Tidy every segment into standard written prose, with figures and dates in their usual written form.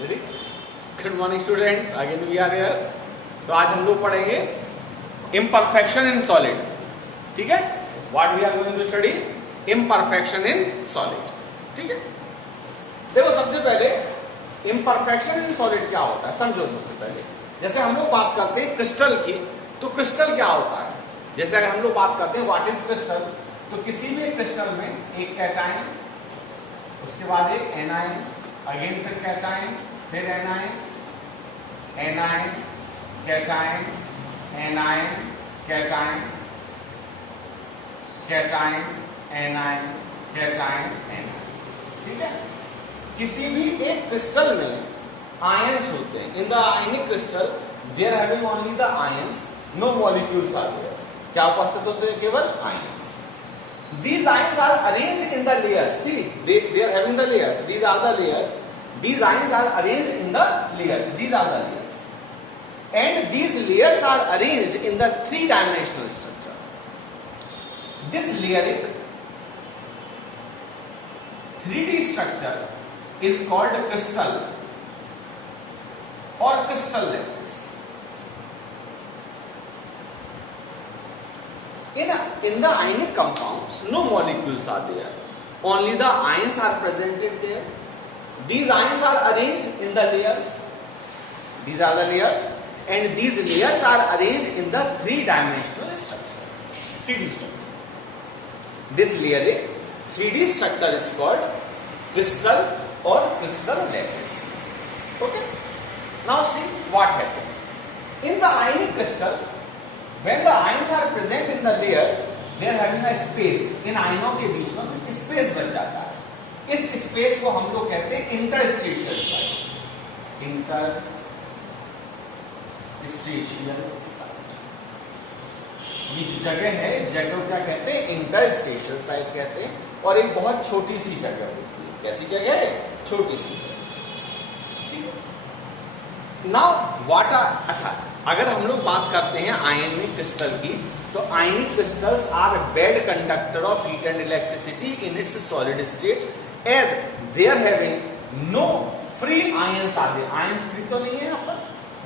Ready? Good morning students, again we are here. तो आज हम लोग पढ़ेंगे इम्परफेक्शन इन सॉलिड। ठीक है, what we are going to study? Imperfection in solid. ठीक है, देखो सबसे पहले इम्परफेक्शन इन सॉलिड क्या होता है समझो। सबसे पहले जैसे हम लोग बात करते हैं क्रिस्टल की, तो क्रिस्टल क्या होता है? जैसे अगर हम लोग बात करते हैं व्हाट इज क्रिस्टल, तो किसी भी क्रिस्टल में एक कैटायन, उसके बाद एक एनायन, अगेन फिर कैटायन, फिर anion, anion, cation, anion, cation, cation, anion, cation, anion. ठीक है, किसी भी एक क्रिस्टल में आयंस होते हैं। In the ionic crystal there having only the ions, no molecules are there. क्या उपस्थित होते हैं? केवल ions. These ions are arranged in the layers. See, they are having the layers. These are the layers. These ions are arranged in the layers. These are the layers. And these layers are arranged in the three-dimensional structure. This layeric 3D structure is called crystal or crystal lattice. In the ionic compounds, no molecules are there. Only the ions are presented there. These ions are arranged in the layers. These are the layers, and these layers are arranged in the three-dimensional structure. 3D structure. This layeric 3D structure is called crystal or crystal lattice. Okay. Now see what happens in the ionic crystal. When the ions are present in the layers, they are having a space. इन आयनों के बीच में कुछ space बच जाता है। इस space को हम लोग कहते हैं इंटरस्टेशियल साइट। इंटरस्टेशियल साइट, ये जो जगह है इस जगह को क्या कहते हैं? इंटरस्टेशियल साइट कहते हैं। और एक बहुत छोटी सी जगह होती है। कैसी जगह है? छोटी सी जगह। ठीक है, नाउ व्हाट आर, अच्छा अगर हम लोग बात करते हैं आयनिक क्रिस्टल की, तो ionic crystals are bad conductor of heat and electricity in its solid state as they are having no free ions are there. Ions free तो नहीं है यहाँ पर।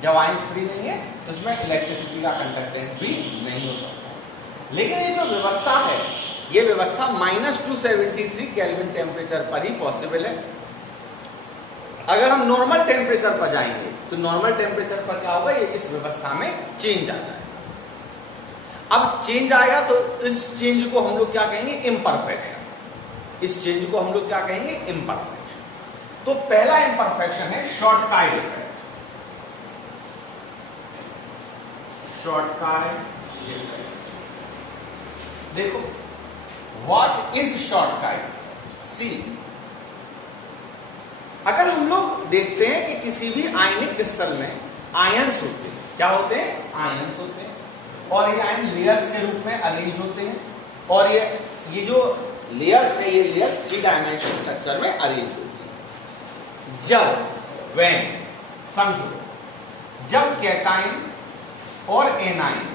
जब आयंस फ्री नहीं है तो उसमें इलेक्ट्रिसिटी का कंडक्टेंस भी नहीं हो सकता। लेकिन ये जो व्यवस्था है, ये व्यवस्था -273 केल्विन टेम्परेचर पर ही पॉसिबल है। अगर हम नॉर्मल टेम्परेचर पर जाएंगे तो नॉर्मल टेम्परेचर पर क्या होगा? ये इस व्यवस्था में चेंज आ जाएगा। अब चेंज आएगा तो इस चेंज को हम लोग क्या कहेंगे? इम्परफेक्शन। इस चेंज को हम लोग क्या कहेंगे? इम्परफेक्शन। तो पहला इम्परफेक्शन है शॉर्टकाइट इफेक्ट। शॉर्टकाइट इफेक्ट, देखो व्हाट इज शॉर्टकाइट इफेक्ट? सी, अगर हम लोग देखते हैं कि किसी भी आयनिक क्रिस्टल में आयंस होते हैं, क्या होते हैं? आयंस होते हैं। और ये आयन लेयर्स के रूप में अरेंज होते हैं। और ये जो लेयर्स है, ये लेयर्स 3 डायमेंशनल स्ट्रक्चर में अरेंज होती हैं। जब व्हेन, समझो, जब कैटायन और एनायन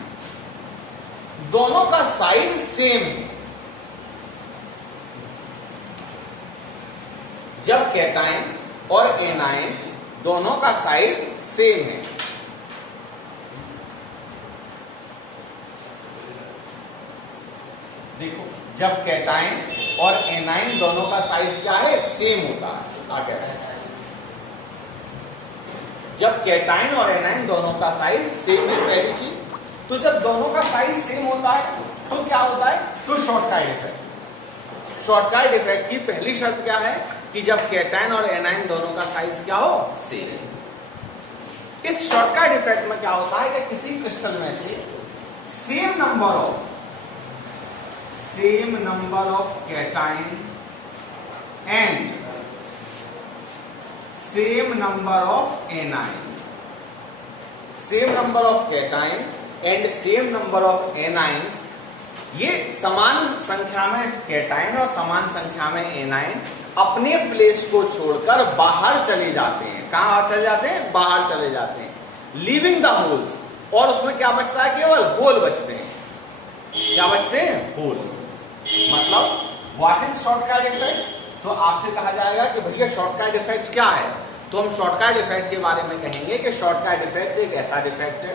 दोनों का साइज सेम है, जब कैटायन और एनायन दोनों का साइज सेम है, देखो जब कैटायन और एनायन दोनों का साइज क्या है? सेम होता है। आगे जब कैटायन और एनायन दोनों का साइज सेम है, पहली चीज। तो जब दोनों का साइज सेम होता है तो क्या होता है? तो शॉर्टकाइट इफेक्ट। शॉर्टकाइट इफेक्ट की पहली शर्त क्या है? कि जब कैटायन और एनायन दोनों का साइज क्या हो? सेम। इस शॉर्टकाइट इफेक्ट में क्या होता है कि किसी क्रिस्टल में से same number of cation and same number of anion, same number of cation and same number of anions, ये समान संख्या में कैटायन और समान संख्या में एनायन अपने प्लेस को छोड़कर बाहर चले जाते हैं। कहां चले जाते हैं? बाहर चले जाते हैं, लीविंग द होल्स। और उसमें क्या बचता है? केवल होल बचते हैं। क्या बचते हैं? होल। मतलब व्हाट इज शॉर्टकट इफेक्ट? तो आपसे कहा जाएगा कि भैया शॉर्टकट इफेक्ट क्या है? तो हम शॉर्टकट इफेक्ट के बारे में कहेंगे कि शॉर्टकट इफेक्ट एक ऐसा डिफेक्ट है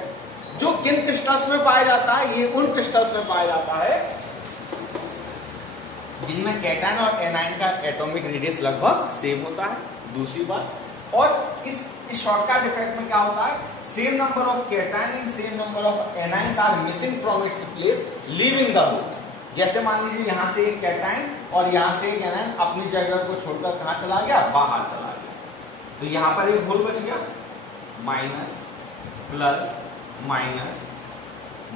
जो किन क्रिस्टल्स में पाया जाता है, ये उन क्रिस्टल्स में पाया जाता है जिनमें कैटायन और एनायन का एटॉमिक रेडियस लगभग सेम होता है। दूसरी बात, और इस शॉर्टकट इफेक्ट में क्या होता है, same number of cation and same number of anions are missing from its place leaving the holes. जैसे मान लीजिए यहां से एक कैटायन और यहां से एक एनायन अपनी जगह को छोड़कर कहां चला गया, बाहर चला गया, तो यहां पर एक होल बच गया, minus plus minus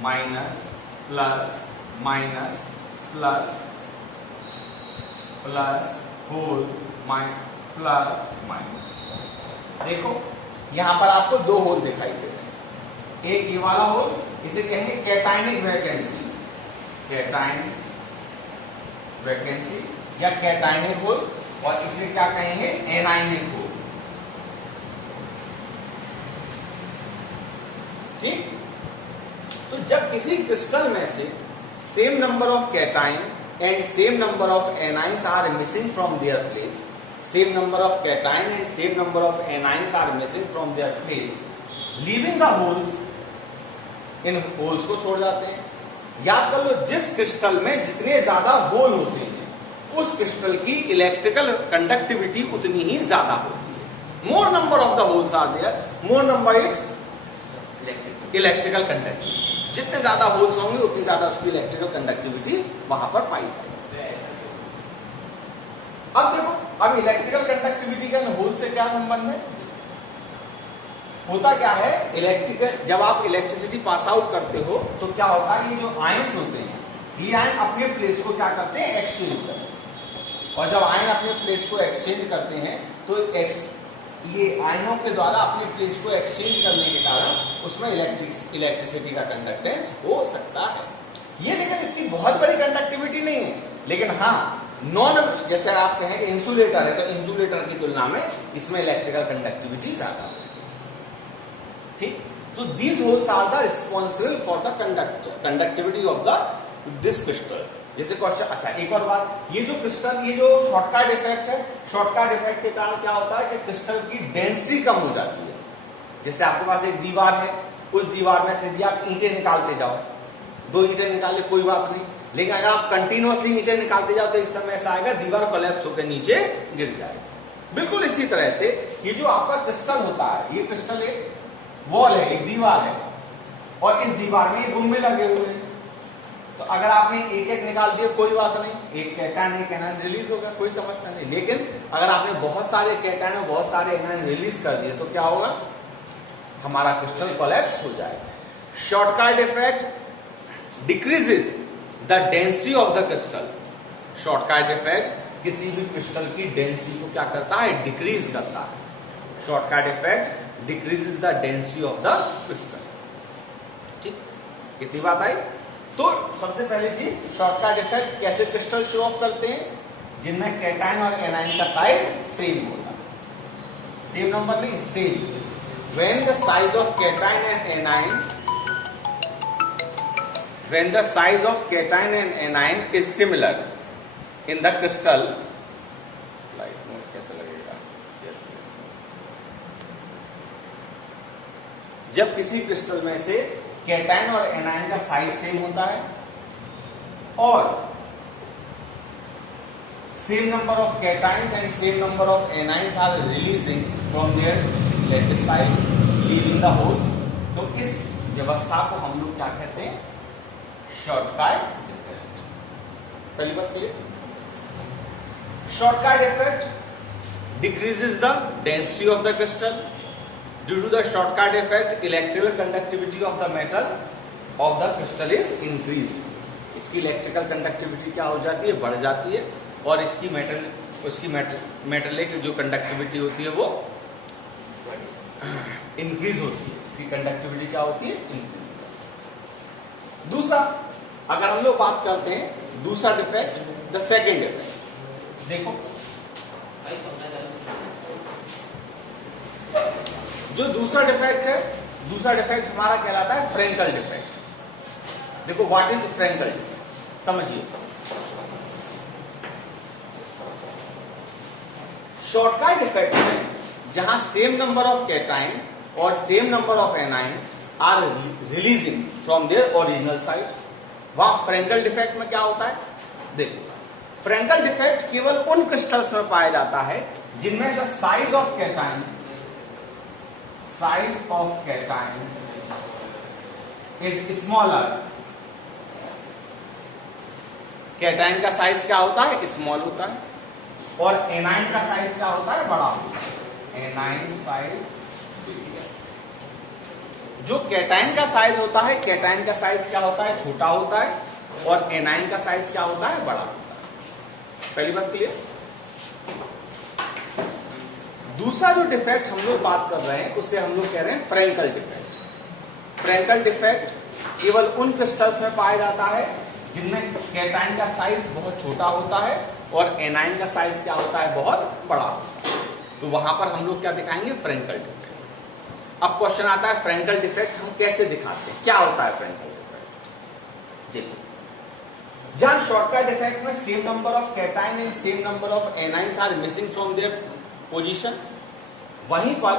minus plus minus plus plus hole plus minus. देखो यहां पर आपको दो होल दिखाई दे रहे हैं, एक ये वाला होल, इसे कहेंगे कैटायनिक वैकेंसी, कैटायन वैकेंसी या कैटायनिक होल, और इसे क्या कहेंगे, एनायनिक होल। ठीक, तो जब किसी क्रिस्टल में से same number of cation and same number of anions are missing from their place, same number of cation and same number of anions are missing from their place, leaving the holes, in holes को छोड़ जाते हैं। याद कर लो, जिस crystal में जितने ज्यादा होल होते हैं उस क्रिस्टल की इलेक्ट्रिकल कंडक्टिविटी उतनी ही ज्यादा होती है। More number of the holes are there, more number its electrical conductivity. जितने ज्यादा होल्स होंगे उतनी ज्यादा उसकी इलेक्ट्रिकल कंडक्टिविटी वहां पर पाई जाएगी। अब देखो, अब इलेक्ट्रिकल कंडक्टिविटी का होल से क्या संबंध है, होता क्या है, इलेक्ट्रिकल जब आप इलेक्ट्रिसिटी पास आउट करते हो तो क्या होता है, ये जो आयंस होते हैं ये आयन अपने प्लेस को क्या करते हैं, एक्सचेंज करते हैं, और जब आयन अपने प्लेस को एक्सचेंज करते हैं तो ये आयनों के द्वारा अपने प्लेस को एक्सचेंज करने के कारण उसमें इलेक्ट्रिसिटी का कंडक्टेंस हो सकता है। ये लेकिन इतनी बहुत बड़ी कंडक्टिविटी नहीं है, लेकिन हाँ नॉन, जैसे आप कहें कि इंसुलेटर है तो इंसुलेटर की तुलना में इसमें इलेक्ट्रिकल कंडक्टिविटी ज्यादा है। ठीक, तो these holes are the responsible for the conductivity of the this crystal. जैसे क्वेश्चन, अच्छा एक और बात, ये जो क्रिस्टल, ये जो शॉर्टकट इफेक्ट है, शॉर्टकट इफेक्ट के कारण क्या होता है कि क्रिस्टल की डेंसिटी कम हो जाती है। जैसे आपके पास एक दीवार है, उस दीवार में से भी आप ईंटें निकालते जाओ, दो ईंटें निकाले कोई बात नहीं, लेकिन अगर आप कंटिन्यूअसली ईंटें निकालते जाओ तो एक समय ऐसा आएगा दीवार कोलैप्स होकर नीचे गिर जाएगी। बिल्कुल इसी तरह से ये जो आपका क्रिस्टल होता है, ये क्रिस्टल एक वॉल है, एक दीवार है, और इस दीवार में गुम्बे लगे हुए हैं, तो अगर आपने एक एक निकाल दिया कोई बात नहीं, एक कैटायन एक एनायन रिलीज होगा, कोई समस्या नहीं। लेकिन अगर आपने बहुत सारे कैटायन और बहुत सारे एनायन रिलीज कर दिए तो क्या होगा, हमारा क्रिस्टल कोलैप्स हो जाएगा। Shortcut effect decreases the density of the crystal. Shortcut effect किसी भी क्रिस्टल की डेंसिटी को क्या करता है, डिक्रीज करता है। Shortcut effect decreases the density of the crystal. ठीक, इतनी बात आई। तो सबसे पहली चीज, शॉर्टकट इफेक्ट कैसे क्रिस्टल शो ऑफ करते हैं, जिनमें कैटायन और एनायन का साइज सेम होता है, सेम नंबर नहीं, same. When the size of cation and anion, when the size of cation and anion is similar in the crystal, light note कैसे लगेगा, जब किसी क्रिस्टल में से कैटायन और एनायन का साइज सेम होता है और same number of cations and same number of anions are releasing from their latest side leaving the holes, तो इस व्यवस्था को हम लोग क्या कहते हैं, शॉर्टकट इफेक्ट। पहली बात clear. Shortcut effect decreases the density of the crystal. Due to the shortcut effect, electrical conductivity of the metal of the crystal is increased. इसकी इलेक्ट्रिकल कंडक्टिविटी क्या हो जाती है, बढ़ जाती है, और इसकी मेटलिक जो कंडक्टिविटी होती है वो इंक्रीज होती है। इसकी कंडक्टिविटी क्या होती है, इंक्रीज। दूसरा, अगर हम लोग बात करते हैं दूसरा डिफेक्ट, द सेकेंड डिफेक्ट, देखो जो दूसरा डिफेक्ट है, दूसरा डिफेक्ट हमारा कहलाता है फ्रेंकल डिफेक्ट। देखो व्हाट इज फ्रेंकल डिफेक्ट, समझिए। शॉर्टकट इफेक्ट में जहां सेम नंबर ऑफ कैटाइन और same number of anion are releasing from their original site, वहां फ्रेंकल डिफेक्ट में क्या होता है? देखो, फ्रेंकल डिफेक्ट केवल उन क्रिस्टल्स में पाया जाता है जिनमें the size of cation is smaller. Cation का साइज क्या होता है? स्मॉल होता है, और एनाइन का साइज क्या होता है? बड़ा होता है। एनाइन साइज, जो कैटाइन का साइज होता है, कैटाइन का साइज क्या होता है? छोटा होता है, और एनाइन का साइज क्या होता है? बड़ा होता है। पहली बात क्लियर। दूसरा जो डिफेक्ट हम लोग बात कर रहे हैं उसे हम लोग कह रहे हैं फ्रेंकल डिफेक्ट। फ्रेंकल डिफेक्ट केवल उन क्रिस्टल्स में पाया जाता है जिनमें कैटाइन का साइज बहुत छोटा होता है और एनाइन का साइज क्या होता है? बहुत बड़ा होता है। तो वहां पर हम लोग क्या दिखाएंगे? Frenkel defect. अब क्वेश्चन आता है फ्रेंकल डिफेक्ट हम कैसे दिखाते हैं, क्या होता है फ्रेंकल डिफेक्ट? देखो, जहां शॉर्टकट डिफेक्ट में same number of cation and same number of anions are missing from their position, वहीं पर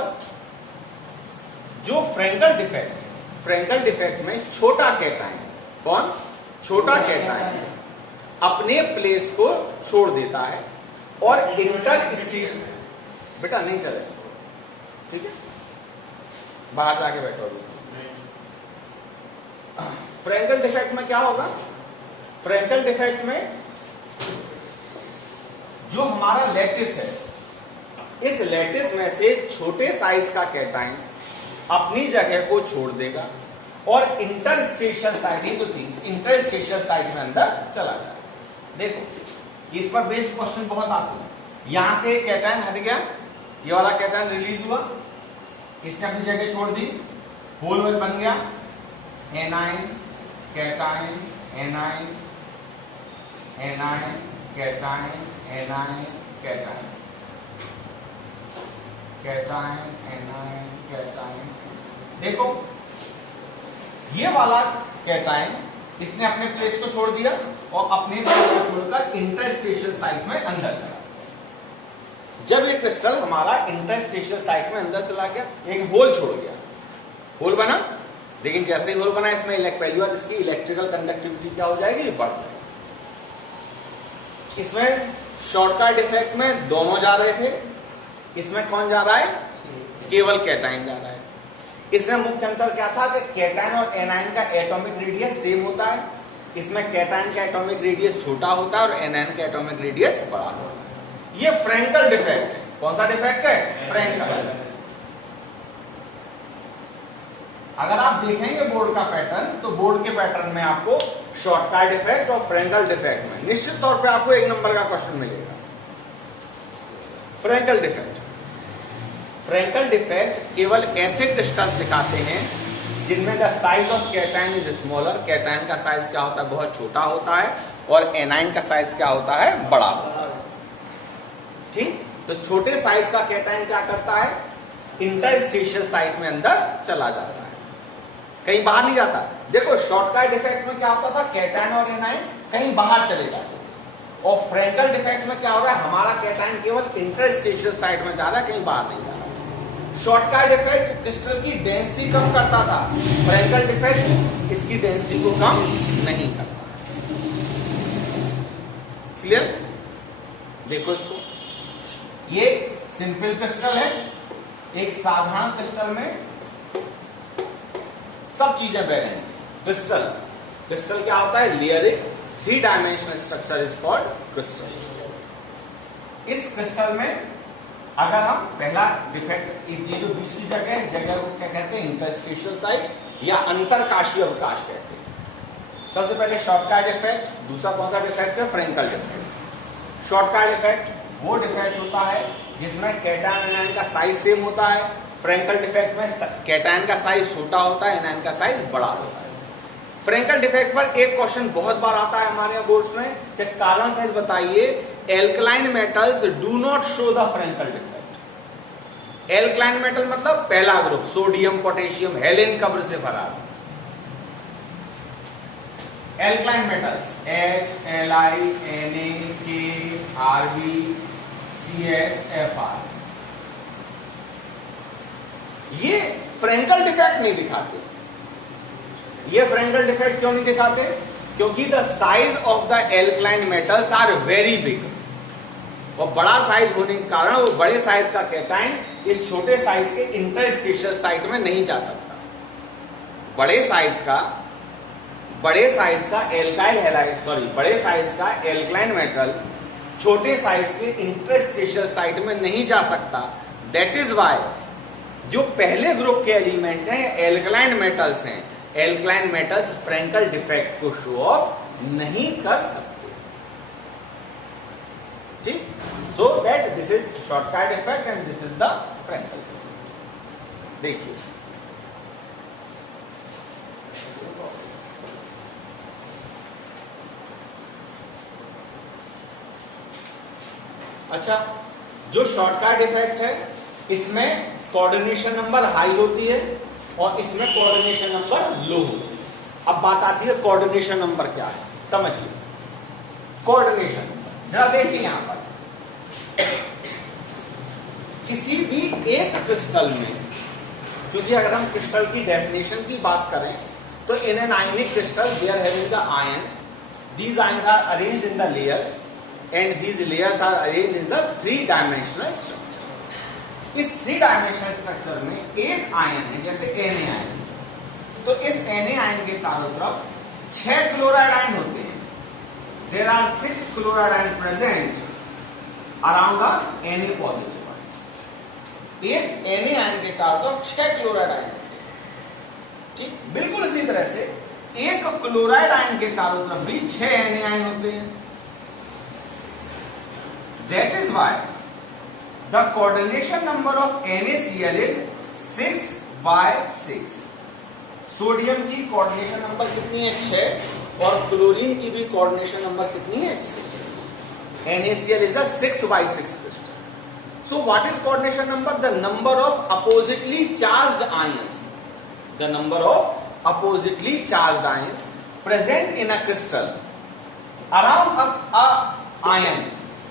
जो फ्रेंकल डिफेक्ट में छोटा कैटाइन, कौन? छोटा कैटाइन अपने प्लेस को छोड़ देता है और इंटर स्टेशन, बेटा नहीं चले, ठीक है, बाहर जाके बैठो। फ्रेंकल डिफेक्ट में क्या होगा? फ्रेंकल डिफेक्ट में जो हमारा लैटिस है, इस लैटिस में से छोटे साइज का कैटाइन अपनी जगह को छोड़ देगा और इंटरस्टेशियल साइट, ही तो थी, इंटरस्टेशियल साइट में अंदर चला जाएगा। देखो, इस पर बेस्ड क्वेश्चन बहुत आते हैं। यहां से कैटाइन हट गया, ये वाला कैटाइन रिलीज हुआ, इसने अपनी जगह छोड़ दी, होल में बन गया A9 cation A9 A9 cation A9 cation cation A9 cation. देखो, ये वाला कैटाइन इसने अपने प्लेस को छोड़ दिया और अपने प्लेस को छोड़कर इंटरस्टेशियल साइट में अंदर चला। जब ये क्रिस्टल हमारा इंटरस्टेशियल साइट में अंदर चला गया, एक होल छोड़ गया, होल बना, लेकिन जैसे ही होल बना इसमें पहली बात इसकी इलेक्ट्रिकल कंडक्टिविटी क्या हो जाएगी? बढ़ जाएगी। इसमें शॉर्टकट डिफेक्ट में दोनों जा रहे थे, इसमें कौन जा रहा है? केवल कैटाइन जा रहा है। इसमें मुख्य अंतर क्या था कि कैटाइन और एनाइन का एटॉमिक रेडियस सेम होता है, इसमें कैटाइन का एटॉमिक रेडियस छोटा होता है और एनाइन का एटॉमिक रेडियस बड़ा होता है। ये फ्रेंकल डिफेक्ट है। कौन सा डिफेक्ट है? फ्रेंकल। अगर आप देखेंगे बोर्ड का पैटर्न, तो बोर्ड के पैटर्न में आपको शॉर्टकट डिफेक्ट और फ्रेंकल डिफेक्ट में निश्चित तौर पे आपको 1 नंबर का क्वेश्चन मिलेगा। फ्रेंकल डिफेक्ट, फ्रेंकल डिफेक्ट केवल ऐसे क्रिस्टल्स दिखाते हैं जिनमें the size of cation is smaller. Cation का साइज क्या होता है? बहुत छोटा होता है, और एनाइन का साइज क्या होता है? बड़ा होता है। ठीक, तो छोटे साइज का कैटाइन क्या करता है? इंटरस्टेशियल साइट में अंदर चला जाता है, कहीं बाहर नहीं जाता। देखो, शॉर्टकट डिफेक्ट में क्या होता था? कैटाइन और एनाइन कहीं बाहर चले जाते, और फ्रेंकल डिफेक्ट में क्या हो रहा है? हमारा कैटाइन केवल इंटरस्टेशियल साइट में जा रहा है, कहीं बाहर नहीं जा रहा। शॉर्टकट डिफेक्ट क्रिस्टल की डेंसिटी कम करता था, फ्रेंकल डिफेक्ट इसकी डेंसिटी को कम नहीं करता। क्लियर? देखो इसको, ये सिंपल क्रिस्टल है, एक साधारण क्रिस्टल में सब चीजें बैलेंस। क्रिस्टल क्या होता है? Layering 3 dimensional structure is called crystal. इस क्रिस्टल में अगर हम पहला डिफेक्ट, ये जो बीच की जगह है, इस जगह को क्या कहते हैं? इंटरस्टेशियल साइट या अंतरकाशीय अवकाश कहते हैं। सबसे पहले शॉर्टकट डिफेक्ट, दूसरा कौन सा डिफेक्ट है? Frenkel defect. शॉर्टकट डिफेक्ट वो डिफेक्ट होता है जिसमें कैटाइन एनाइन का साइज सेम होता है। फ्रेंकल डिफेक्ट में कैटाइन का साइज छोटा होता है, एनाइन का साइज बड़ा होता है। फ्रेंकल डिफेक्ट पर एक क्वेश्चन बहुत बार आता है हमारे बोर्ड्स में कि कारण सहित बताइए, alkaline metals do not show the Frenkel defect. Alkaline metal मतलब पहला ग्रुप, सोडियम पोटेशियम हेलेन कब्र से भरा। Alkaline metals HLi Na K Rb CS Fr, ये फ्रेंकल डिफेक्ट नहीं दिखाते। ये फ्रेंकल डिफेक्ट क्यों नहीं दिखाते? क्योंकि the size of the alkaline metals are very big. और बड़ा साइज होने के कारण वो बड़े साइज का कैटायन इस छोटे साइज के इंटरस्टिशियल साइट में नहीं जा सकता। बड़े साइज का एल्काइल हैलाइड बड़े साइज का एल्कलाइन मेटल छोटे साइज के इंटरस्टिशियल साइट में नहीं जा सकता। दैट इज वाई जो पहले ग्रुप के एलिमेंट हैं एल्कलाइन मेटल्स हैं, एल्कलाइन मेटल्स फ्रेंकल डिफेक्ट को शो ऑफ नहीं कर सकते। ठीक, so that this is shortcut effect and this is the Frenkel effect. देखिए अच्छा, जो शॉर्टकट इफेक्ट है इसमें कोऑर्डिनेशन नंबर हाई होती है और इसमें कोऑर्डिनेशन नंबर लो होती है। अब बात आती है कोऑर्डिनेशन नंबर क्या है, समझिए। कोऑर्डिनेशन जरा देखिए यहां पर किसी भी एक क्रिस्टल में, क्योंकि अगर हम क्रिस्टल की डेफिनेशन की बात करें तो in an ionic crystal there having the ions, these ions are arranged in the layers and these layers are arranged in the 3-dimensional structure. इस 3-dimensional structure में एक आयन है जैसे Na आयन, तो इस Na आयन के चारों तरफ 6 क्लोराइड आयन होते हैं। There are 6 chloride ions present around the Na positive ion। एक Na आयन के चारों तरफ 6 क्लोराइड आयन होते हैं। ठीक, बिल्कुल इसी तरह से एक क्लोराइड आयन के चारों तरफ भी 6 Na आयन होते हैं। That is why the coordination number of NaCl is 6/6। Sodium की कोऑर्डिनेशन नंबर कितनी है? 6। और क्लोरीन की भी कोऑर्डिनेशन नंबर कितनी है? 6। NaCl is a 6/6 crystal. So what is coordination number? The number of oppositely charged ions. The number of oppositely charged ions present in a crystal around a ion।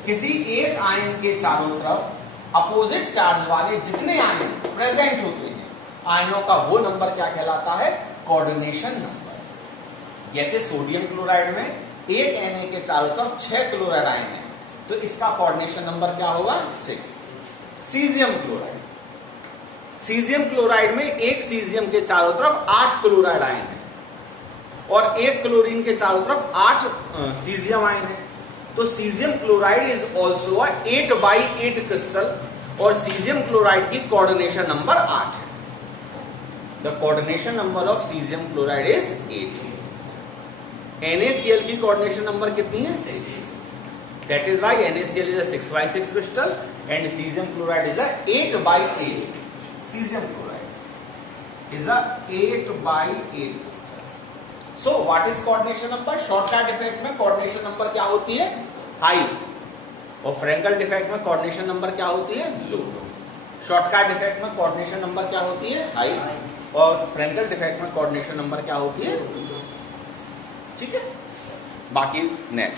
किसी एक ion के चारों तरफ opposite charge वाले जितने ion present होते हैं, आयनों का वो नंबर क्या कहलाता है? Coordination number. जैसे सोडियम क्लोराइड में एक Na के चारों तरफ 6 क्लोराइड आयन है, तो इसका कोऑर्डिनेशन नंबर क्या होगा? 6। सीजियम क्लोराइड में एक सीजियम के चारों तरफ 8 क्लोराइड आयन है और एक क्लोरीन के चारों तरफ 8 सीजियम आयन है, तो caesium chloride is also 8/8 crystal और सीजियम क्लोराइड की कोऑर्डिनेशन नंबर 8 है। The coordination number of caesium chloride is 8। NaCl की कोऑर्डिनेशन नंबर कितनी है? 6। That is why NaCl is a 6/6 crystal and caesium chloride is a 8/8। Caesium chloride is a 8/8 crystal. So what is coordination number? Shortcut defect में coordination number क्या होती है? High. और Frenkel defect में coordination number क्या होती है? लो। Shortcut defect में कोऑर्डिनेशन नंबर क्या होती है? हाई। और फ्रेंकल डिफेक्ट में कोऑर्डिनेशन नंबर क्या होती है? ठीक है, बाकी नेक्स्ट।